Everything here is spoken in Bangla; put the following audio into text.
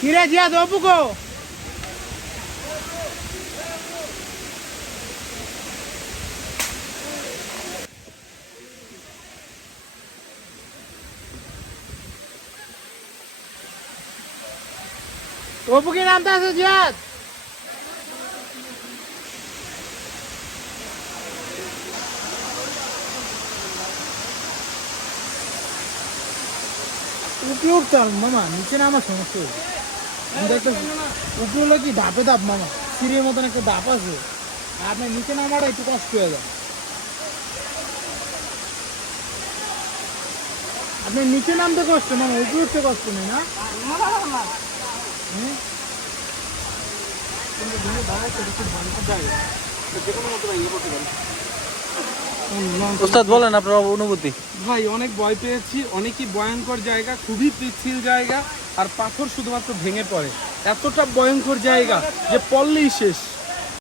কিরে জিয়াদ অপু গো। অপু কি নামতে আছে, জিয়াদ? উপরে উঠতে মামা, নিচে নামার সমস্যা উপরে কি ধাপে ধাপ মামা সিঁড়ির মতন একটা ধাপ আছে। আপনার নিচে নামাটা একটু কষ্ট হয়ে যায়। আপনার নিচে নামতে কষ্ট মামা উপরে কষ্ট নেই না? হুম? ওস্তাদ বলেন আপনার অনুভূতি। ভাই অনেক ভয় পেয়েছি অনেকই ভয়ঙ্কর জায়গা খুবই পিচ্ছিল জায়গা আর পাথর শুধুমাত্র ভেঙে পড়ে। এতটা ভয়ঙ্কর জায়গা যে পড়লেই শেষ।